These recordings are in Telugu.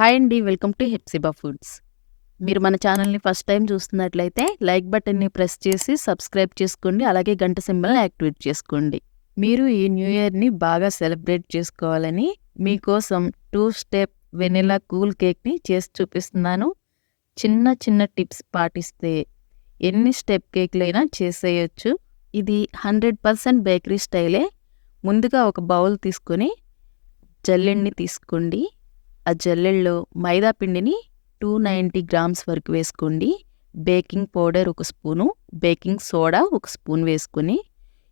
హాయ్ అండి. Welcome to Hepsiba foods. మీరు మన ఛానల్‌ని ఫస్ట్ టైం చూస్తున్నట్లయితే లైక్ బటన్‌ని ప్రెస్ చేసి సబ్స్క్రైబ్ చేసుకోండి. అలాగే గంట సింబల్‌ని యాక్టివేట్ చేసుకోండి. మీరు ఈ న్యూ ఇయర్‌ని బాగా సెలబ్రేట్ చేసుకోవాలని మీకోసం 2 స్టెప్ వెనిల్లా కూల్ కేక్‌ని చేసి చూపిస్తున్నాను. చిన్న చిన్న టిప్స్ పాటిస్తే ఎన్ని స్టెప్ కేక్‌లైనా చేసేయొచ్చు. ఇది 100% బేకరీ స్టైలే. ముందుగా ఒక బౌల్ తీసుకొని జల్లెడని తీసుకోండి. ఆ జల్లెడలో మైదా పిండిని 290 గ్రామ్స్ వరకు వేసుకోండి. బేకింగ్ పౌడర్ ఒక స్పూను, బేకింగ్ సోడా ఒక స్పూన్ వేసుకొని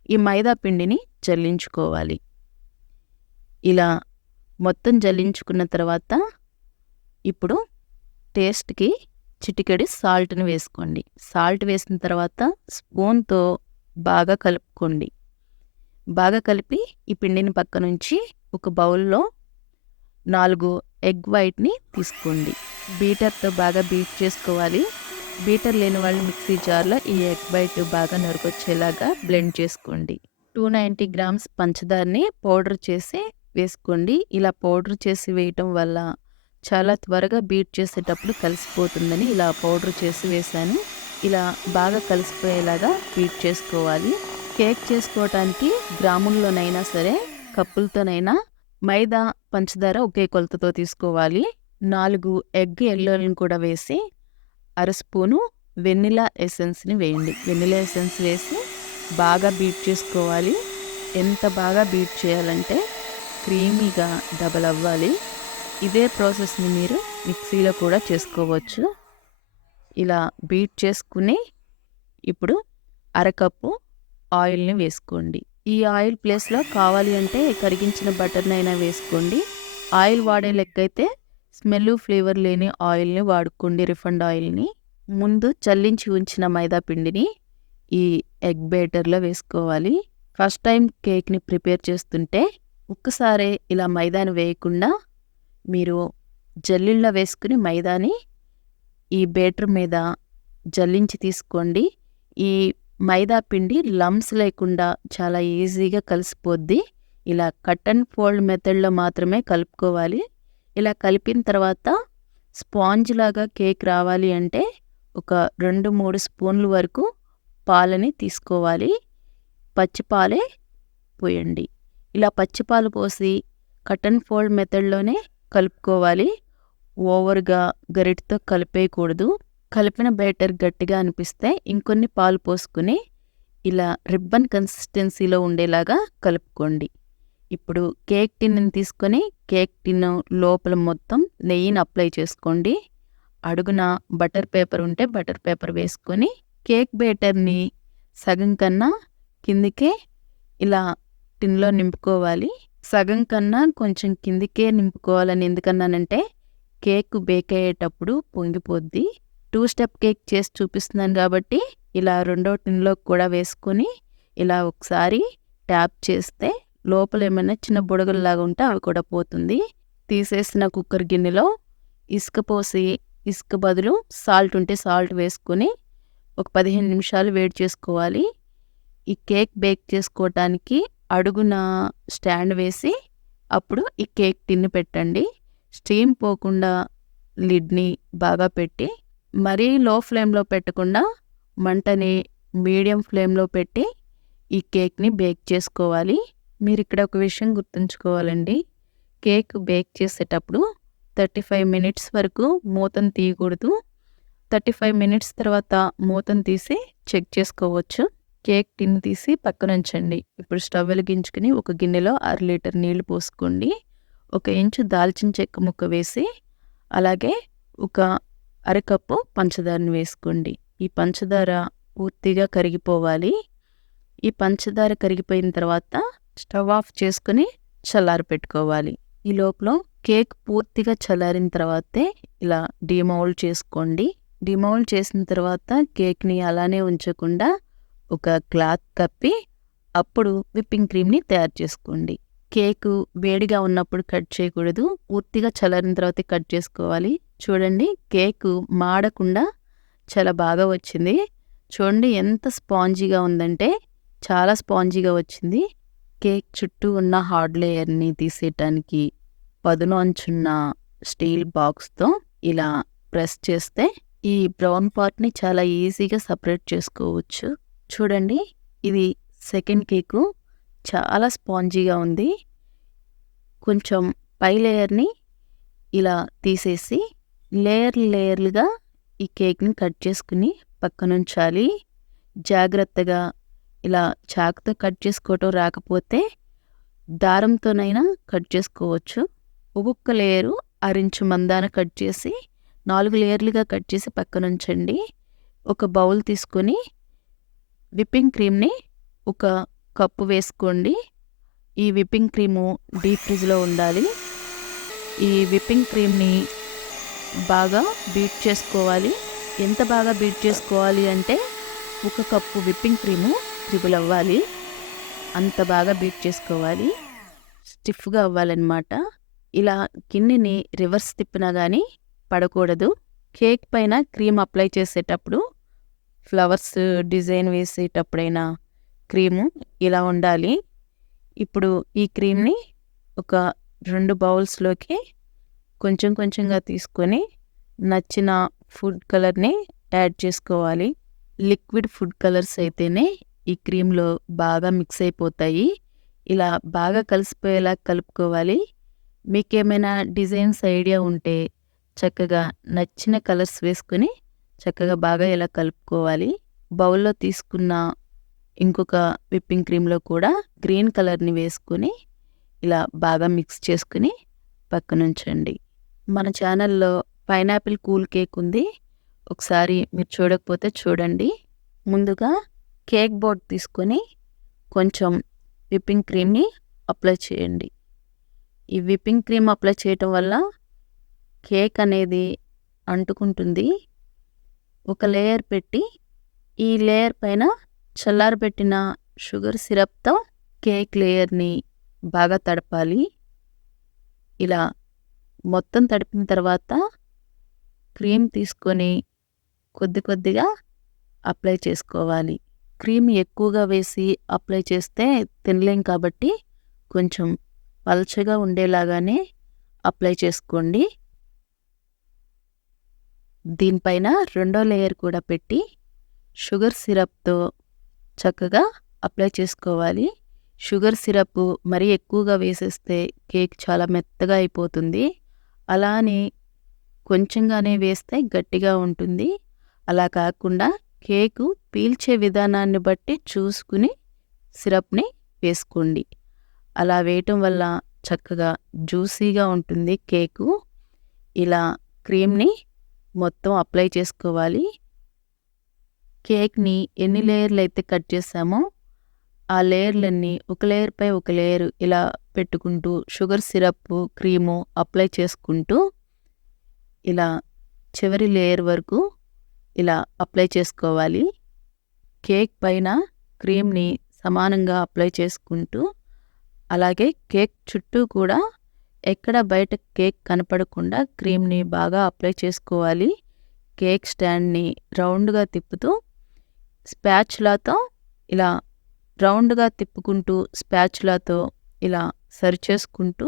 ఈ మైదా పిండిని జల్లించుకోవాలి. ఇలా మొత్తం జల్లించుకున్న తర్వాత ఇప్పుడు టేస్ట్‌కి చిటికెడు సాల్ట్‌ని వేసుకోండి. సాల్ట్ వేసిన తర్వాత స్పూన్‌తో బాగా కలుపుకోండి. బాగా కలిపి ఈ పిండిని పక్కనుంచి ఒక బౌల్‌లో 4 ఎగ్ వైట్‌ని తీసుకోండి. బీటర్‌తో బాగా బీట్ చేసుకోవాలి. బీటర్ లేని వాళ్ళు మిక్సీ జార్‌లో ఈ ఎగ్ వైట్ బాగా నొరకొచ్చేలాగా బ్లెండ్ చేసుకోండి. 290 గ్రామ్స్ పంచదారని పౌడర్ చేసి వేసుకోండి. ఇలా పౌడర్ చేసి వేయటం వల్ల చాలా త్వరగా బీట్ చేసేటప్పుడు కలిసిపోతుందని ఇలా పౌడర్ చేసి వేశాను. ఇలా బాగా కలిసిపోయేలాగా బీట్ చేసుకోవాలి. కేక్ చేసుకోవటానికి గ్రాముల్లోనైనా సరే, కప్పులతోనైనా మైదా, పంచదార ఒకే కొలతతో తీసుకోవాలి. 4 ఎగ్ యెల్లోలను కూడా వేసి అర స్పూను వెనిలా ఎసెన్స్‌ని వేయండి. వెనిలా ఎసెన్స్ వేసి బాగా బీట్ చేసుకోవాలి. ఎంత బాగా బీట్ చేయాలంటే క్రీమీగా డబల్ అవ్వాలి. ఇదే ప్రాసెస్‌ని మీరు మిక్సీలో కూడా చేసుకోవచ్చు. ఇలా బీట్ చేసుకుని ఇప్పుడు అరకప్పు ఆయిల్‌ని వేసుకోండి. ఈ ఆయిల్ ప్లేస్‌లో కావాలి అంటే కరిగించిన బటర్‌నైనా వేసుకోండి. ఆయిల్ వాడే లెక్కైతే స్మెల్, ఫ్లేవర్ లేని ఆయిల్‌ని వాడుకోండి, రిఫైండ్ ఆయిల్‌ని. ముందు చల్లించి ఉంచిన మైదా పిండిని ఈ ఎగ్ బ్యాటర్‌లో వేసుకోవాలి. ఫస్ట్ టైం కేక్‌ని ప్రిపేర్ చేస్తుంటే ఒక్కసారే ఇలా మైదాని వేయకుండా మీరు జల్లెడలో వేసుకుని మైదాని ఈ బ్యాటర్ మీద జల్లించి తీసుకోండి. ఈ మైదా పిండి లంప్స్ లేకుండా చాలా ఈజీగా కలిసిపోద్ది. ఇలా కట్ అండ్ ఫోల్డ్ మెథడ్‌లో మాత్రమే కలుపుకోవాలి. ఇలా కలిపిన తర్వాత స్పాంజ్ లాగా కేక్ రావాలి అంటే ఒక 2, 3 స్పూన్ల వరకు పాలని తీసుకోవాలి. పచ్చి పాలే పోయండి. ఇలా పచ్చి పాలు పోసి కట్ అండ్ ఫోల్డ్ మెథడ్‌లోనే కలుపుకోవాలి. ఓవర్‌గా గరిటెతో కలిపేయకూడదు. కలిపిన బ్యాటర్ గట్టిగా అనిపిస్తే ఇంకొన్ని పాలు పోసుకుని ఇలా రిబ్బన్ కన్సిస్టెన్సీలో ఉండేలాగా కలుపుకోండి. ఇప్పుడు కేక్ టిన్‌ని తీసుకొని కేక్ టిన్ లోపల మొత్తం నెయ్యిని అప్లై చేసుకోండి. అడుగున బటర్ పేపర్ ఉంటే బటర్ పేపర్ వేసుకొని కేక్ బ్యాటర్‌ని సగం కన్నా కిందికే ఇలా టిన్‌లో నింపుకోవాలి. సగం కన్నా కొంచెం కిందికే నింపుకోవాలని ఎందుకన్నానంటే కేక్ బేక్ అయ్యేటప్పుడు పొంగిపోద్ది. 2 స్టెప్ కేక్ చేసి చూపిస్తున్నాను కాబట్టి ఇలా రెండో టిన్‌లో కూడా వేసుకొని ఇలా ఒకసారి ట్యాప్ చేస్తే లోపల ఏమైనా చిన్న బుడగల్లాగా ఉంటే అవి కూడా పోతుంది. తీసేసిన కుక్కర్ గిన్నెలో ఇసుక పోసి ఇసుక బదులు సాల్ట్ ఉంటే సాల్ట్ వేసుకొని ఒక 15 నిమిషాలు వేడి చేసుకోవాలి. ఈ కేక్ బేక్ చేసుకోవటానికి అడుగున స్టాండ్ వేసి అప్పుడు ఈ కేక్ టిన్ పెట్టండి. స్టీమ్ పోకుండా లిడ్‌ని బాగా పెట్టి మరీ లో ఫ్లేమ్‌లో పెట్టకుండా మంటని మీడియం ఫ్లేమ్‌లో పెట్టి ఈ కేక్‌ని బేక్ చేసుకోవాలి. మీరిక్కడ ఒక విషయం గుర్తుంచుకోవాలండి. కేక్ బేక్ చేసేటప్పుడు 35 మినిట్స్ వరకు మూతను తీయకూడదు. 35 మినిట్స్ తర్వాత మూతను తీసి చెక్ చేసుకోవచ్చు. కేక్ టిన్ తీసి పక్కనుంచండి. ఇప్పుడు స్టవ్ వెలిగించుకుని ఒక గిన్నెలో 1/2 లీటర్ నీళ్లు పోసుకోండి. 1 ఇంచు దాల్చిన చెక్క ముక్క వేసి అలాగే ఒక అరకప్పు పంచదారని వేసుకోండి. ఈ పంచదార పూర్తిగా కరిగిపోవాలి. ఈ పంచదార కరిగిపోయిన తర్వాత స్టవ్ ఆఫ్ చేసుకుని చల్లారపెట్టుకోవాలి. ఈ లోపల కేక్ పూర్తిగా చల్లారిన తర్వాతే ఇలా డీమౌల్డ్ చేసుకోండి. డీమౌల్డ్ చేసిన తర్వాత కేక్‌ని అలానే ఉంచకుండా ఒక క్లాత్ కప్పి అప్పుడు విప్పింగ్ క్రీమ్‌ని తయారు చేసుకోండి. కేకు వేడిగా ఉన్నప్పుడు కట్ చేయకూడదు. పూర్తిగా చల్లారిన తర్వాతే కట్ చేసుకోవాలి. చూడండి కేకు మాడకుండా చాలా బాగా వచ్చింది. చూడండి ఎంత స్పాంజీగా ఉందంటే చాలా స్పాంజీగా వచ్చింది. కేక్ చుట్టూ ఉన్న హార్డ్ లేయర్‌ని తీసేయటానికి పదును అంచున్న స్టీల్ బాక్స్‌తో ఇలా ప్రెస్ చేస్తే ఈ బ్రౌన్ పార్ట్‌ని చాలా ఈజీగా సెపరేట్ చేసుకోవచ్చు. చూడండి, ఇది సెకండ్ కేకు చాలా స్పాంజీగా ఉంది. కొంచెం పై లేయర్‌ని ఇలా తీసేసి లేయర్లుగా ఈ కేక్‌ని కట్ చేసుకుని పక్కనుంచాలి. జాగ్రత్తగా ఇలా చాకుతో కట్ చేసుకోవటం రాకపోతే దారంతోనైనా కట్ చేసుకోవచ్చు. ఒక్కొక్క లేయరు అరించు మందాన కట్ చేసి 4 లేయర్లుగా కట్ చేసి పక్కనుంచండి. ఒక బౌల్ తీసుకొని విప్పింగ్ క్రీమ్‌ని ఒక కప్పు వేసుకోండి. ఈ విప్పింగ్ క్రీము డీప్ ఫ్రిడ్జ్‌లో ఉండాలి. ఈ విప్పింగ్ క్రీమ్‌ని బాగా బీట్ చేసుకోవాలి. ఎంత బాగా బీట్ చేసుకోవాలి అంటే ఒక కప్పు విప్పింగ్ క్రీము త్రిబుల్ అవ్వాలి. అంత బాగా బీట్ చేసుకోవాలి. స్టిఫ్‌గా అవ్వాలన్నమాట. ఇలా గిన్నెని రివర్స్ తిప్పినా గానీ పడకూడదు. కేక్ పైన క్రీమ్ అప్లై చేసేటప్పుడు ఫ్లవర్స్ డిజైన్ వేసేటప్పుడైనా క్రీము ఇలా ఉండాలి. ఇప్పుడు ఈ క్రీమ్‌ని ఒక 2 బౌల్స్‌లోకి కొంచెం కొంచెంగా తీసుకొని నచ్చిన ఫుడ్ కలర్‌ని యాడ్ చేసుకోవాలి. లిక్విడ్ ఫుడ్ కలర్స్ అయితేనే ఈ క్రీమ్‌లో బాగా మిక్స్ అయిపోతాయి. ఇలా బాగా కలిసిపోయేలా కలుపుకోవాలి. మీకేమైనా డిజైన్స్ ఐడియా ఉంటే చక్కగా నచ్చిన కలర్స్ వేసుకొని చక్కగా బాగా ఇలా కలుపుకోవాలి. బౌల్‌లో తీసుకున్న ఇంకొక విప్పింగ్ క్రీమ్‌లో కూడా గ్రీన్ కలర్‌ని వేసుకొని ఇలా బాగా మిక్స్ చేసుకొని పక్కనుంచండి. మన ఛానల్‌లో పైనాపిల్ కూల్ కేక్ ఉంది. ఒకసారి మీరు చూడకపోతే చూడండి. ముందుగా కేక్ బోర్డ్ తీసుకొని కొంచెం విప్పింగ్ క్రీమ్‌ని అప్లై చేయండి. ఈ విప్పింగ్ క్రీమ్ అప్లై చేయటం వల్ల కేక్ అనేది అంటుకుంటుంది. ఒక లేయర్ పెట్టి ఈ లేయర్ పైన చల్లారబెట్టిన షుగర్ సిరప్‌తో కేక్ లేయర్‌ని బాగా తడపాలి. ఇలా మొత్తం తడిపిన తర్వాత క్రీమ్ తీసుకొని కొద్ది కొద్దిగా అప్లై చేసుకోవాలి. క్రీమ్ ఎక్కువగా వేసి అప్లై చేస్తే తినలేం కాబట్టి కొంచెం పల్చగా ఉండేలాగానే అప్లై చేసుకోండి. దీనిపైన రెండో లేయర్ కూడా పెట్టి షుగర్ సిరప్‌తో చక్కగా అప్లై చేసుకోవాలి. షుగర్ సిరప్ మరీ ఎక్కువగా వేసేస్తే కేక్ చాలా మెత్తగా అయిపోతుంది. అలా అని కొంచెంగానే వేస్తే గట్టిగా ఉంటుంది. అలా కాకుండా కేకు పీల్చే విధానాన్ని బట్టి చూసుకుని సిరప్‌ని వేసుకోండి. అలా వేయటం వల్ల చక్కగా జ్యూసీగా ఉంటుంది కేకు. ఇలా క్రీమ్‌ని మొత్తం అప్లై చేసుకోవాలి. కేక్‌ని ఎన్ని లేయర్‌లయితే కట్ చేసామో ఆ లేయర్‌లన్నీ ఒక లేయర్‌పై ఒక లేయర్ ఇలా పెట్టుకుంటూ షుగర్ సిరప్పు, క్రీము అప్లై చేసుకుంటూ ఇలా చివరి లేయర్ వరకు ఇలా అప్లై చేసుకోవాలి. కేక్ పైన క్రీమ్‌ని సమానంగా అప్లై చేసుకుంటూ అలాగే కేక్ చుట్టూ కూడా ఎక్కడ బయట కేక్ కనపడకుండా క్రీమ్‌ని బాగా అప్లై చేసుకోవాలి. కేక్ స్టాండ్‌ని రౌండ్‌గా తిప్పుతూ స్పాచులాతో ఇలా రౌండ్‌గా తిప్పుకుంటూ స్పాచులాతో ఇలా సరిచేసుకుంటూ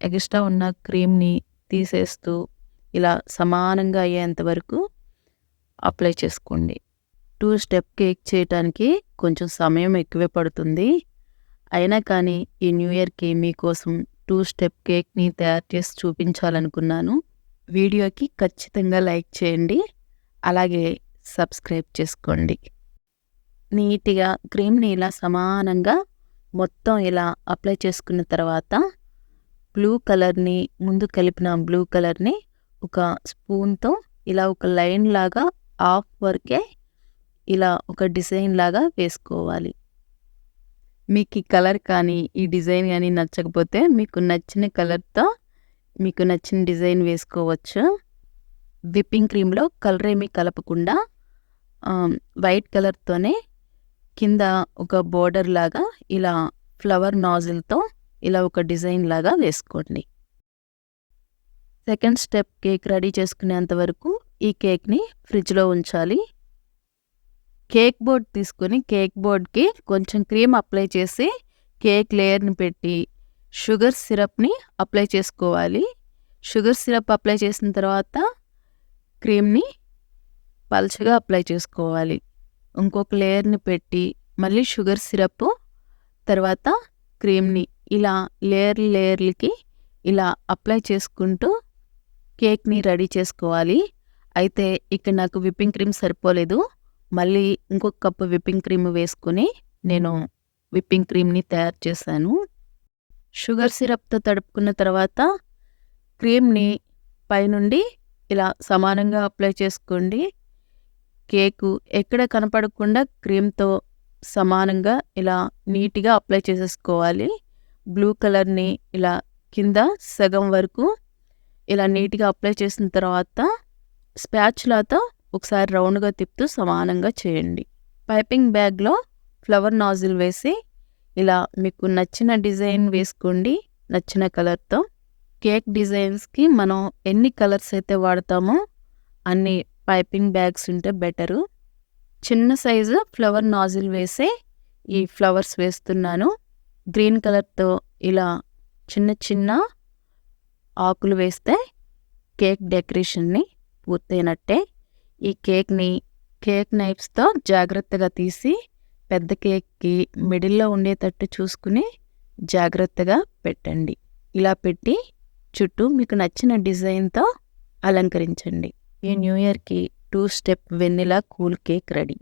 ఎక్స్ట్రా ఉన్న క్రీమ్‌ని తీసేస్తూ ఇలా సమానంగా అయ్యేంత వరకు అప్లై చేసుకోండి. 2 స్టెప్ కేక్ చేయటానికి కొంచెం సమయం ఎక్కువే పడుతుంది. అయినా కానీ ఈ న్యూ ఇయర్‌కి మీకోసం 2 స్టెప్ కేక్‌ని తయారు చేసి చూపించాలనుకున్నాను. వీడియోకి ఖచ్చితంగా లైక్ చేయండి. అలాగే సబ్స్క్రైబ్ చేసుకోండి. నీట్‌గా క్రీమ్‌ని ఇలా సమానంగా మొత్తం ఇలా అప్లై చేసుకున్న తర్వాత బ్లూ కలర్‌ని ముందు కలిపిన బ్లూ కలర్‌ని ఒక స్పూన్‌తో ఇలా ఒక లైన్ లాగా హాఫ్ వరకే ఇలా ఒక డిజైన్ లాగా వేసుకోవాలి. మీకు ఈ కలర్ కానీ ఈ డిజైన్ కానీ నచ్చకపోతే మీకు నచ్చిన కలర్‌తో మీకు నచ్చిన డిజైన్ వేసుకోవచ్చు. విప్పింగ్ క్రీమ్‌లో కలర్ ఏమీ కలపకుండా వైట్ కలర్‌తోనే కింద ఒక బోర్డర్ లాగా ఇలా ఫ్లవర్ నాజిల్‌తో ఇలా ఒక డిజైన్ లాగా వేసుకోండి. సెకండ్ స్టెప్ కేక్ రెడీ చేసుకునేంత వరకు ఈ కేక్‌ని ఫ్రిడ్జ్‌లో ఉంచాలి. కేక్ బోర్డ్ తీసుకొని కేక్ బోర్డ్‌కి కొంచెం క్రీమ్ అప్లై చేసి కేక్ లేయర్‌ని పెట్టి షుగర్ సిరప్‌ని అప్లై చేసుకోవాలి. షుగర్ సిరప్ అప్లై చేసిన తర్వాత క్రీమ్‌ని పల్చగా అప్లై చేసుకోవాలి. ఇంకొక లేయర్‌ని పెట్టి మళ్ళీ షుగర్ సిరప్పు, తర్వాత క్రీమ్‌ని ఇలా లేయర్లకి ఇలా అప్లై చేసుకుంటూ కేక్‌ని రెడీ చేసుకోవాలి. అయితే ఇక్కడ నాకు విప్పింగ్ క్రీమ్ సరిపోలేదు. మళ్ళీ ఇంకొక కప్పు విప్పింగ్ క్రీమ్ వేసుకొని నేను విప్పింగ్ క్రీమ్‌ని తయారు చేశాను. షుగర్ సిరప్‌తో తడుపుకున్న తర్వాత క్రీమ్‌ని పైనుండి ఇలా సమానంగా అప్లై చేసుకోండి. కేకు ఎక్కడ కనపడకుండా క్రీమ్‌తో సమానంగా ఇలా నీట్‌గా అప్లై చేసేసుకోవాలి. బ్లూ కలర్‌ని ఇలా కింద సగం వరకు ఇలా నీట్‌గా అప్లై చేసిన తర్వాత స్పాచులాతో ఒకసారి రౌండ్‌గా తిప్పుతూ సమానంగా చేయండి. పైపింగ్ బ్యాగ్‌లో ఫ్లవర్ నాజిల్ వేసి ఇలా మీకు నచ్చిన డిజైన్ వేసుకోండి, నచ్చిన కలర్‌తో. కేక్ డిజైన్స్‌కి మనం ఎన్ని కలర్స్ అయితే వాడతామో అన్ని పైపింగ్ బ్యాగ్స్ ఉంటే బెటరు. చిన్న సైజు ఫ్లవర్ నాజిల్ వేసి ఈ ఫ్లవర్స్ వేస్తున్నాను. గ్రీన్ కలర్‌తో ఇలా చిన్న చిన్న ఆకులు వేస్తే కేక్ డెకరేషన్‌ని పూర్తయినట్టే. ఈ కేక్‌ని కేక్ నైఫ్స్‌తో జాగ్రత్తగా తీసి పెద్ద కేక్‌కి మిడిల్‌లో ఉండేటట్టు చూసుకుని జాగ్రత్తగా పెట్టండి. ఇలా పెట్టి చుట్టూ మీకు నచ్చిన డిజైన్‌తో అలంకరించండి. ఈ న్యూ ఇయర్‌కి 2 step vanilla cool cake ready.